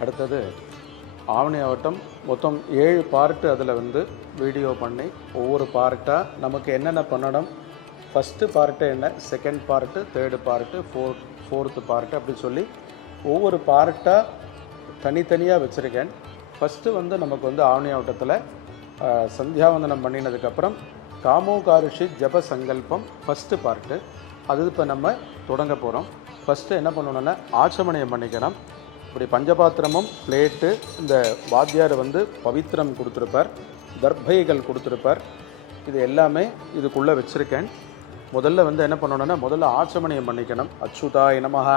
அடுத்தது ஆவணி ஆவட்டம் மொத்தம் 7 பார்ட்டு. அதில் வீடியோ பண்ணி ஒவ்வொரு பார்ட்டாக நமக்கு என்னென்ன பண்ணணும், ஃபஸ்ட்டு பார்ட்டு என்ன, second part, third part, fourth part அப்படி சொல்லி ஒவ்வொரு பார்ட்டாக தனித்தனியாக வச்சுருக்கேன். ஃபஸ்ட்டு நமக்கு ஆவணி ஆவட்டத்தில் சந்தியாவந்தனம் பண்ணினதுக்கப்புறம் காமோகாரிஷி ஜப சங்கல்பம் ஃபஸ்ட்டு பார்ட்டு. அது இப்போ நம்ம தொடங்க போகிறோம். ஃபஸ்ட்டு என்ன பண்ணணுன்னா ஆச்சமணியம் பண்ணிக்கணும். இப்படி பஞ்சபாத்திரமும் பிளேட்டு, இந்த வாத்தியார் பவித்திரம் கொடுத்துருப்பார், தர்பைகள் கொடுத்துருப்பார். இது எல்லாமே இதுக்குள்ளே வச்சுருக்கேன். முதல்ல என்ன பண்ணணுன்னா முதல்ல ஆச்சமணியம் பண்ணிக்கணும். அச்சுதாய நமஹ,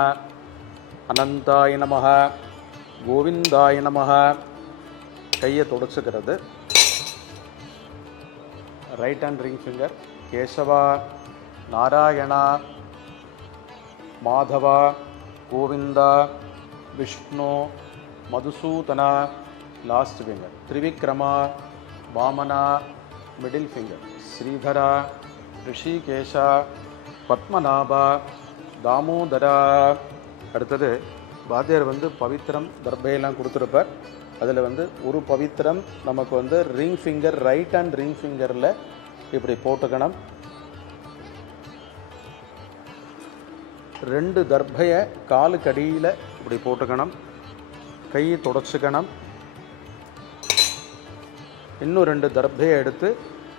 அனந்தாய நமஹ, கோவிந்தாய நமஹ. கையை தொடச்சிக்கிறது. Right hand ring finger Keshava, Narayana, Madhava, Govinda, Vishnu, Madhusudana, last finger Trivikrama, Vamana, middle finger Shridhara, Hrishikesha, Padmanabha, Damodara. அடுத்தது வாத்தியார் பவித்திரம் தர்பையெல்லாம் கொடுத்துருப்பார். அதில் ஒரு பவித்திரம் நமக்கு ring finger, right hand ring ஃபிங்கரில் இப்படி போட்டுக்கணும். 2 தர்பையை காலுக்கு அடியில் இப்படி போட்டுக்கணும். கையை தொடச்சிக்கணும். இன்னும் 2 தர்பையை எடுத்து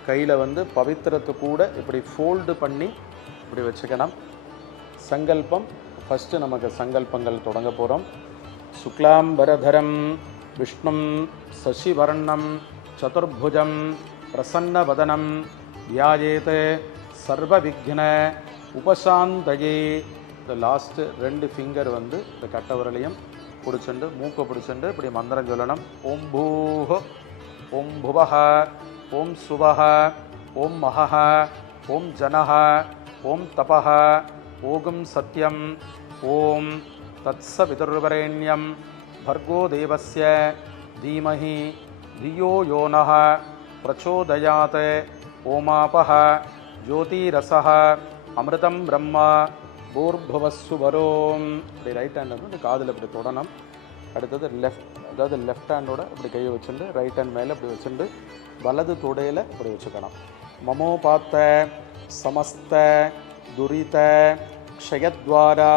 கையில் பவித்திரத்து கூட இப்படி ஃபோல்டு பண்ணி இப்படி வச்சுக்கணும். சங்கல்பம் ஃபஸ்ட்டு நமக்கு சங்கல்பங்கள் தொடங்க போகிறோம். சுக்லாம்பரதரம் விஷ்ணும் சசிவர்ணம் சதுர்புஜம் பிரசன்னவதனம் தியாயேத் சர்வவிக்ன உபசாந்தயே. இந்த லாஸ்ட்டு 2 ஃபிங்கர் இந்த கட்டவரலையும் பிடிச்சுண்டு மூக்கை பிடிச்சுண்டு இப்படி மந்திரம் சொல்லணும். ஓம் பூஹ, ஓம் புவஹ, ஓம் சுவஹ, ஓம் மஹஹ, ஓம் ஜனஹ, ஓம் தபஹ, ஓகும் சத்யம், ஓம் தத்சவிதுர்வரேண்யம் भर्गो देवस्य धीमहि धियो यो नः प्रचोदयात्. ओमापः ज्योतिरसः अमृतं ब्रह्म भूर्भुवस्सुवरों. இப்படி ரைட் ஹேண்ட் காதில் இப்படி தொடணும். அடுத்தது லெஃப்ட் ஹேண்டோட இப்படி கையை வச்சுட்டு ரைட் ஹேண்ட் மேலே இப்படி வச்சுட்டு வலது தொடையில் இப்படி வச்சுக்கணும். மமோபாத்த சமஸ்த துரித க்ஷயத்வாரா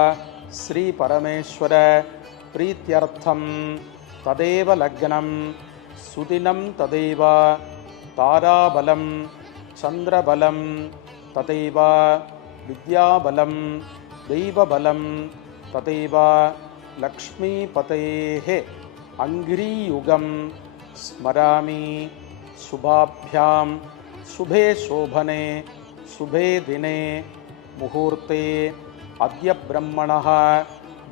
ஸ்ரீ பரமேஸ்வர प्रीत्यर्थम तदेव लग्नं सुदिनं तदेव ताराबलं चंद्रबलं तदेव विद्याबलं दैवबलं तदेव लक्ष्मीपतेः अंघ्रियुगं स्मरामि. शुभाभ्यां शुभे शोभने शुभे दिने मुहूर्ते अद्य ब्रह्मणः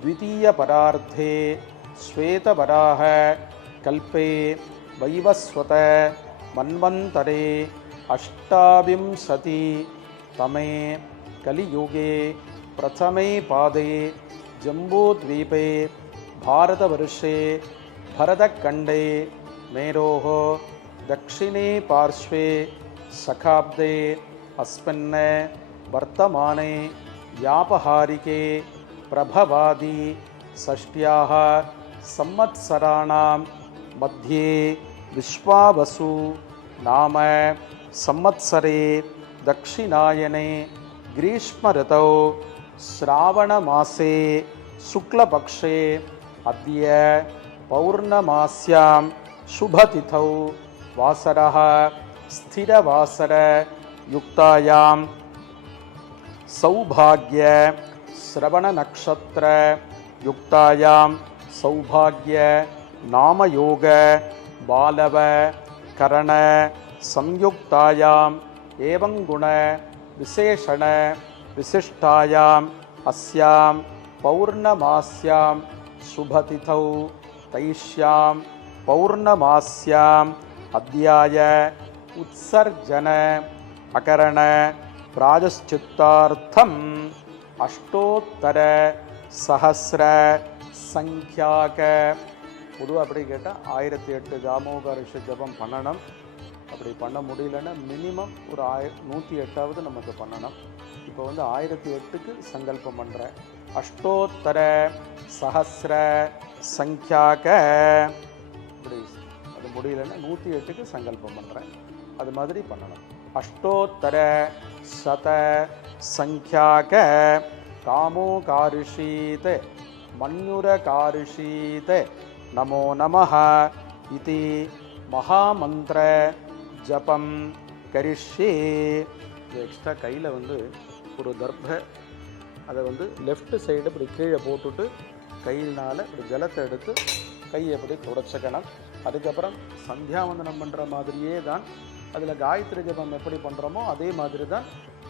द्वितीय परार्धे श्वेतवराह कल्पे वैवस्वत मन्वन्तरे अष्टाविंशति तमे कलियुगे प्रथमे पादे जम्बूद्वीपे भारतवर्षे भरतखण्डे मेरोः दक्षिणे पार्श्वे शकाब्दे अस्मिन् वर्तमाने व्यापहारिके प्रभवादि षष्ट्याः संवत्सराणां मध्ये विश्वावसु नाम संवत्सरे दक्षिणायने ग्रीष्मऋतौ श्रावणमासे शुक्लपक्षे अद्य पौर्णमास्यां शुभतिथौ वासरः स्थिरवासरयुक्तायां सौभाग्य श्रवण नक्षत्र युक्तायां सौभाग्य नामयोग बालव करण संयुक्तायां एवं गुण विशेषण विशिष्टायां अस्यां पौर्णमास्यां शुभतिथौ तैष्यां पौर्णमास्याम् अद्याय उत्सर्जन अकरण प्रायश्चित्तार्थम् अष्टोत्तर सहस्र संख्याक பொதுவாக அப்படி கேட்டால் 1008 ஜாமோகாரிஷ ஜபம் பண்ணணும். அப்படி பண்ண முடியலன்னா மினிமம் ஒரு 108ஆவது நமக்கு பண்ணணும். இப்போ 1008க்கு சங்கல்பம் பண்ணுறேன். அஷ்டோத்தர சஹஸ்ர சங்கியாக, இப்படி அது முடியலன்னா 108க்கு சங்கல்பம் பண்ணுறேன். அது மாதிரி பண்ணணும். அஷ்டோத்தர சத சங்கியாக காமோ காரிஷீத் மன்யுர காரிஷீத் நமோ நமஹ இதி மகாமந்திர ஜபம் கரிஷ்யே. எக்ஸ்ட்ரா கையில் வந்து ஒரு தர்ப அதை வந்து லெஃப்ட் சைடு இப்படி கீழே போட்டுட்டு கையினால் இப்படி ஜலத்தை எடுத்து கையை எப்படி துடைச்சிக்கணும். அதுக்கப்புறம் சந்தியாவந்தனம் பண்ணுற மாதிரியே தான் அதில் காயத்ரி ஜபம் எப்படி பண்ணுறோமோ அதே மாதிரி தான்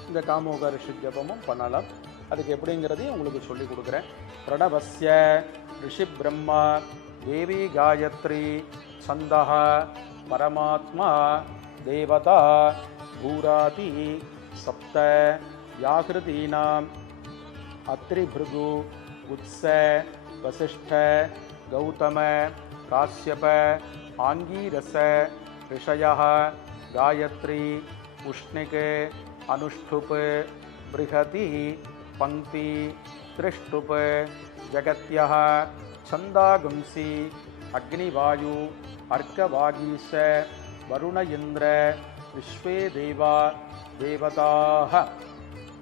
இந்த காமோகாரிஷி ஜபமும் பண்ணலாம். அதுக்கு எப்படிங்கிறதையும் உங்களுக்கு சொல்லி கொடுக்குறேன். பிரணவஸ்ய ரிஷி பிரம்மா தேவி காயத்ரி சந்தஹ பரமாத்மா தேவதா பூராதி சப்த வியாகிருதீனாம் அத்ரிபிருகு உத்ஸ வசிஷ்ட கௌதம காஷ்யப ஆங்கீரச ரிஷயः காயத்ரி உஷ்ணிக் அனுஷ்டுப் ப்ருஹதி பங்கி திரிஷ்டுப் ஜகத்யः சந்தாகும்சி அக்னிவாயு அர்க்கவாகீஷ வருண இந்திர விஸ்வே தேவா தேவதாக.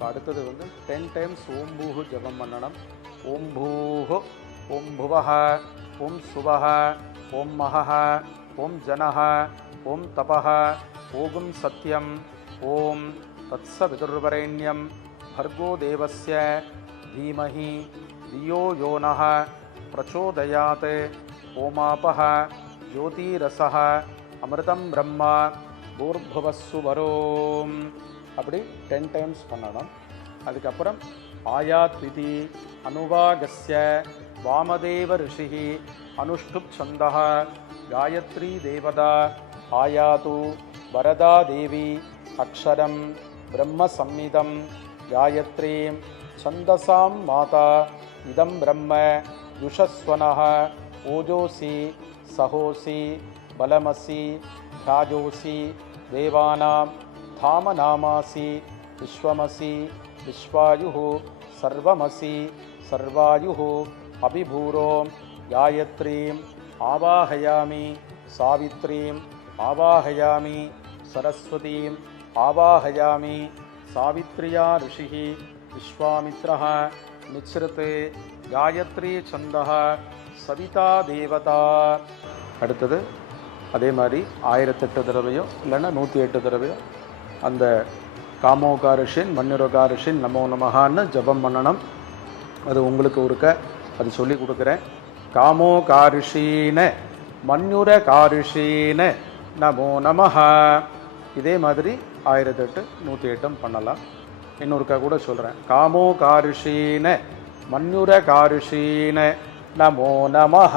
அடுத்தது வந்து 10 டைம்ஸ் ஓம் பூஹு ஜபம் பண்ணணும். ஓம் பூஹு, ஓம் புவஹ, ஓம் சுவஹ, ஓம் மஹஹ, ஓம் ஜனஹ, ஓம் தபஹ, ஓகும் சத்யம், ஓம் தத்சவிதுர்வரேண்யம் भर्गो देवस्य धीमहि धियो यो नः प्रचोदयात् ओमापः ज्योतिरसः अमृतं ब्रह्म भूर्भुवस्सु वरोम. அப்படி 10 டைம்ஸ் பண்ணணும். அதுக்கப்புறம் ஆயாத்விதி அனுவாகஸ்ய வாமதேவ ரிஷிஹி அனுஷ்டுப் சந்தஹ காயத்ரி தேவதா ஆயாது வரதா தேவி அக்ஷரம் பிரம்ம சம்மிதம் காயத்ரீம் சந்தசாம் மாதா இதம் பிரம்ம யுஷஸ்வனஹ ஓஜோசி சஹோசி பலமசி தியாஜோசி தேவானாம் தாமநாமாசி விஸ்வமசி விஸ்வாயுஹு சர்வமசி சர்வாயுஹு அபிபூரோம் காயத்ரீம் ஆவாஹயாமி சாவித்ரீம் ஆவாஹயாமி சரஸ்வதீம் ஆவாஹயாமி சாவித்ரியா ரிஷிஹி விஸ்வாமித்ரஹ நிச்ருதே காயத்ரி சந்தஹ சவிதா தேவதா. அடுத்தது அதே மாதிரி 1008 தடவையோ இல்லைன்னா 108 தடவையோ அந்த காமோகாரிஷின் மன்யுரகாரிஷின் நமோ நமஹான்னு ஜபம் பண்ணணும். அது உங்களுக்கு ஒருக்க அது சொல்லி கொடுக்குறேன். காமோகாரிஷீன மன்யுரகாரிஷீன நமோ நமஹ. இதே மாதிரி 1008 108 பண்ணலாம். இன்னொருக்கா கூட சொல்கிறேன். காமோகாரிஷீன மன்யுரகாரிஷீன நமோ நமஹ.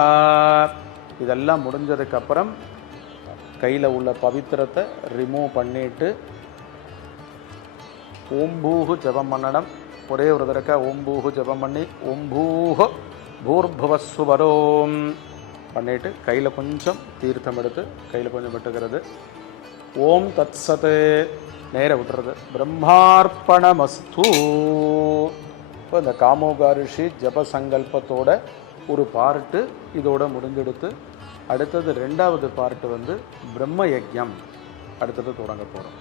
இதெல்லாம் முடிஞ்சதுக்கப்புறம் கையில் உள்ள பவித்திரத்தை ரிமூவ் பண்ணிவிட்டு ஓம்பூஹு ஜபம் பண்ணணும். ஒரே ஒரு தடவை ஓம்பூஹு ஜபம் பண்ணி ஓம்பூஹு பூர்புவஸ்ஸு வரோம் பண்ணிவிட்டு கையில் கொஞ்சம் தீர்த்தம் எடுத்து கையில் கொஞ்சம் விட்டுக்கிறது. ஓம் தத் சத் நேர விட்டுறது. பிரம்மார்ப்பணமஸ்து. இப்போ இந்த காமோகாரிஷி ஜப சங்கல்பத்தோட ஒரு பார்ட்டு இதோட முடிஞ்செடுத்து அடுத்தது 2வது பார்ட்டு வந்து பிரம்ம யஜ்யம் அடுத்தது தொடங்க போகிறோம்.